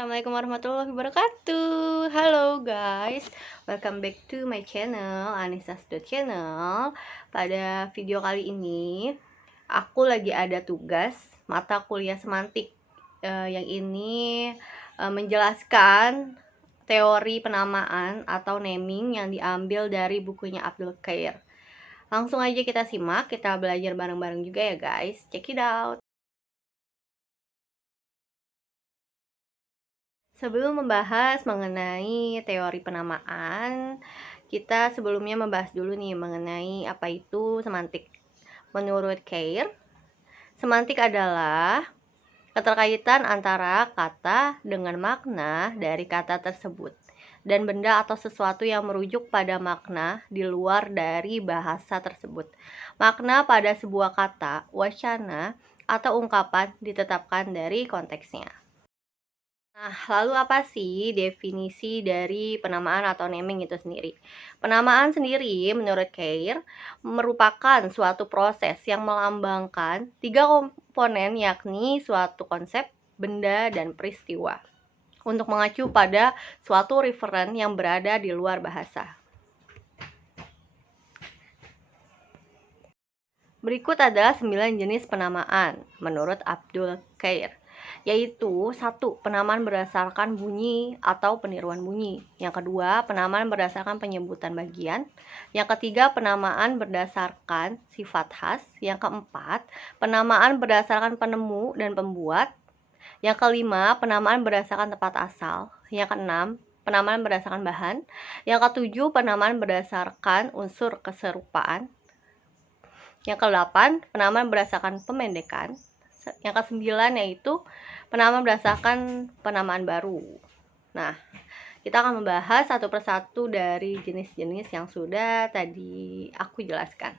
Assalamualaikum warahmatullahi wabarakatuh. Halo guys, welcome back to my channel Anisas.channel. Pada video kali ini aku lagi ada tugas mata kuliah semantik. Yang ini menjelaskan teori penamaan atau naming yang diambil dari bukunya Abdul Khair. Langsung aja kita simak, kita belajar bareng-bareng juga ya guys. Check it out. Sebelum membahas mengenai teori penamaan, kita sebelumnya membahas dulu nih mengenai apa itu semantik. Menurut Khair, semantik adalah keterkaitan antara kata dengan makna dari kata tersebut dan benda atau sesuatu yang merujuk pada makna di luar dari bahasa tersebut. Makna pada sebuah kata, wacana, atau ungkapan ditetapkan dari konteksnya. Nah, lalu apa sih definisi dari penamaan atau naming itu sendiri? Penamaan sendiri menurut Khair merupakan suatu proses yang melambangkan tiga komponen, yakni suatu konsep, benda, dan peristiwa, untuk mengacu pada suatu referen yang berada di luar bahasa. Berikut adalah 9 jenis penamaan menurut Abdul Khair, yaitu 1. Penamaan berdasarkan bunyi atau peniruan bunyi. Yang kedua, penamaan berdasarkan penyebutan bagian. Yang ketiga, penamaan berdasarkan sifat khas. Yang keempat, penamaan berdasarkan penemu dan pembuat. Yang kelima, penamaan berdasarkan tempat asal. Yang keenam, penamaan berdasarkan bahan. Yang ketujuh, penamaan berdasarkan unsur keserupaan. Yang ke-8, penamaan berdasarkan pemendekan. Yang ke-9 yaitu penamaan berdasarkan penamaan baru. Nah, kita akan membahas satu persatu dari jenis-jenis yang sudah tadi aku jelaskan.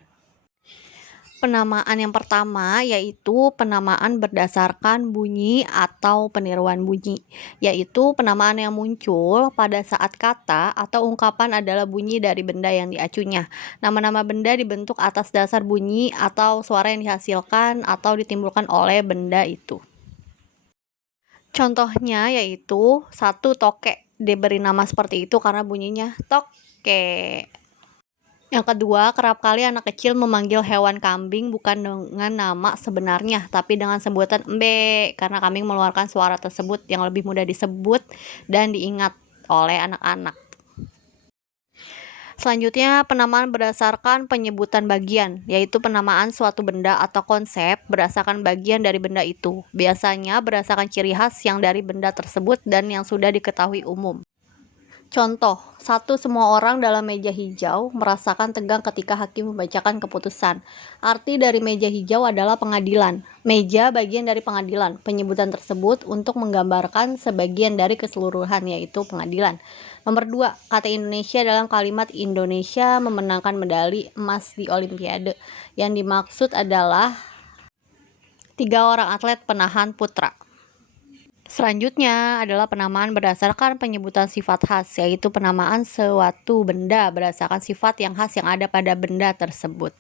Penamaan yang pertama yaitu penamaan berdasarkan bunyi atau peniruan bunyi, yaitu penamaan yang muncul pada saat kata atau ungkapan adalah bunyi dari benda yang diacunya. Nama-nama benda dibentuk atas dasar bunyi atau suara yang dihasilkan atau ditimbulkan oleh benda itu. Contohnya yaitu 1. Tokek diberi nama seperti itu karena bunyinya toke. Yang kedua, kerap kali anak kecil memanggil hewan kambing bukan dengan nama sebenarnya, tapi dengan sebutan embe, karena kambing mengeluarkan suara tersebut yang lebih mudah disebut dan diingat oleh anak-anak. Selanjutnya, penamaan berdasarkan penyebutan bagian, yaitu penamaan suatu benda atau konsep berdasarkan bagian dari benda itu, biasanya berdasarkan ciri khas yang dari benda tersebut dan yang sudah diketahui umum. Contoh, 1. Semua orang dalam meja hijau merasakan tegang ketika hakim membacakan keputusan. Arti dari meja hijau adalah pengadilan. Meja bagian dari pengadilan. Penyebutan tersebut untuk menggambarkan sebagian dari keseluruhan, yaitu pengadilan. Nomor 2. Kata Indonesia dalam kalimat Indonesia memenangkan medali emas di Olimpiade. Yang dimaksud adalah 3 orang atlet penahan putra. Selanjutnya adalah penamaan berdasarkan penyebutan sifat khas, yaitu penamaan suatu benda berdasarkan sifat yang khas yang ada pada benda tersebut.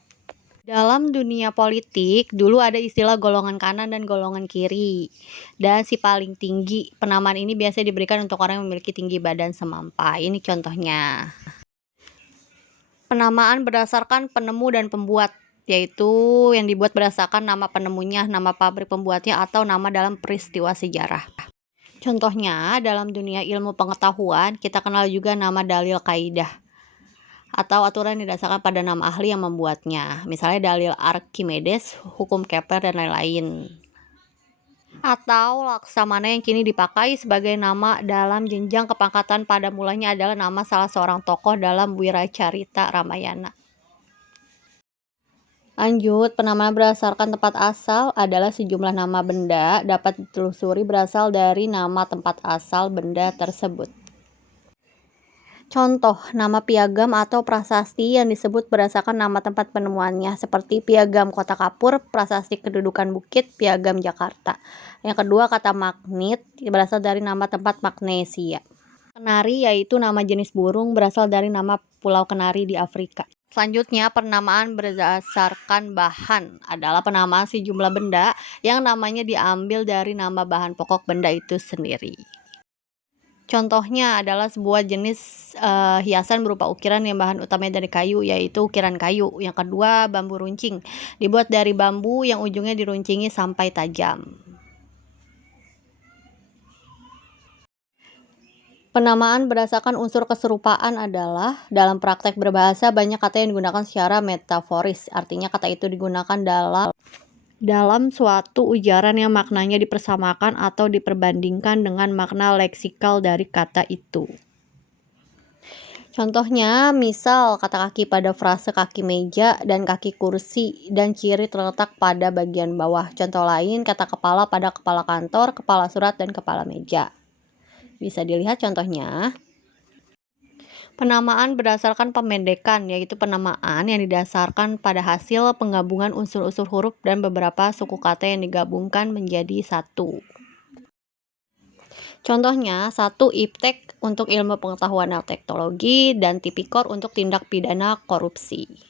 Dalam dunia politik, dulu ada istilah golongan kanan dan golongan kiri. Dan si paling tinggi, penamaan ini biasanya diberikan untuk orang yang memiliki tinggi badan semampai. Ini contohnya. Penamaan berdasarkan penemu dan pembuat, yaitu yang dibuat berdasarkan nama penemunya, nama pabrik pembuatnya, atau nama dalam peristiwa sejarah. Contohnya, dalam dunia ilmu pengetahuan, kita kenal juga nama dalil kaidah atau aturan yang didasarkan pada nama ahli yang membuatnya. Misalnya dalil Archimedes, hukum Kepler, dan lain-lain. Atau laksamana yang kini dipakai sebagai nama dalam jenjang kepangkatan pada mulanya adalah nama salah seorang tokoh dalam Wiracarita Ramayana. Lanjut, penamaan berdasarkan tempat asal adalah sejumlah nama benda dapat ditelusuri berasal dari nama tempat asal benda tersebut. Contoh, nama piagam atau prasasti yang disebut berdasarkan nama tempat penemuannya, seperti Piagam Kota Kapur, Prasasti Kedudukan Bukit, Piagam Jakarta. Yang kedua, kata magnit berasal dari nama tempat Magnesia. Kenari yaitu nama jenis burung berasal dari nama Pulau Kenari di Afrika. Selanjutnya, penamaan berdasarkan bahan adalah penamaan sejumlah benda yang namanya diambil dari nama bahan pokok benda itu sendiri. Contohnya adalah sebuah jenis hiasan berupa ukiran yang bahan utamanya dari kayu, yaitu ukiran kayu. Yang kedua, bambu runcing, dibuat dari bambu yang ujungnya diruncingi sampai tajam. Penamaan berdasarkan unsur keserupaan adalah dalam praktek berbahasa banyak kata yang digunakan secara metaforis. Artinya kata itu digunakan dalam suatu ujaran yang maknanya dipersamakan atau diperbandingkan dengan makna leksikal dari kata itu. Contohnya, misal kata kaki pada frase kaki meja dan kaki kursi dan ciri terletak pada bagian bawah. Contoh lain, kata kepala pada kepala kantor, kepala surat, dan kepala meja. Bisa dilihat contohnya. Penamaan berdasarkan pemendekan, yaitu penamaan yang didasarkan pada hasil penggabungan unsur-unsur huruf dan beberapa suku kata yang digabungkan menjadi satu. Contohnya, satu iptek untuk ilmu pengetahuan dan teknologi dan tipikor untuk tindak pidana korupsi.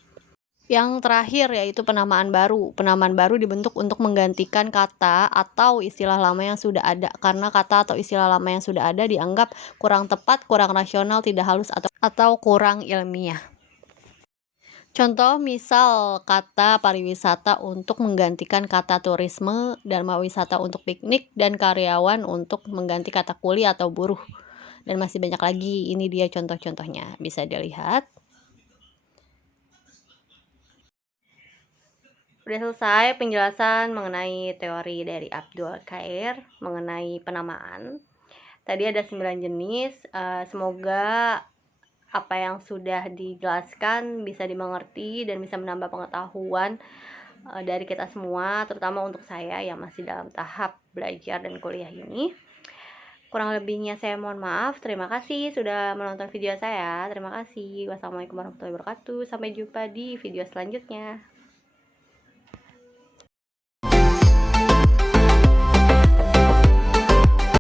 Yang terakhir yaitu penamaan baru. Penamaan baru dibentuk untuk menggantikan kata atau istilah lama yang sudah ada, karena kata atau istilah lama yang sudah ada dianggap kurang tepat, kurang rasional, tidak halus, atau kurang ilmiah. Contoh misal kata pariwisata untuk menggantikan kata turisme, dharma wisata untuk piknik, dan karyawan untuk mengganti kata kuli atau buruh. Dan masih banyak lagi, ini dia contoh-contohnya, bisa dilihat. Udah selesai penjelasan mengenai teori dari Abdul Qair mengenai penamaan. Tadi ada 9 jenis, semoga apa yang sudah dijelaskan bisa dimengerti dan bisa menambah pengetahuan dari kita semua, terutama untuk saya yang masih dalam tahap belajar dan kuliah ini. Kurang lebihnya saya mohon maaf. Terima kasih sudah menonton video saya. Terima kasih. Wassalamualaikum warahmatullahi wabarakatuh. Sampai jumpa di video selanjutnya.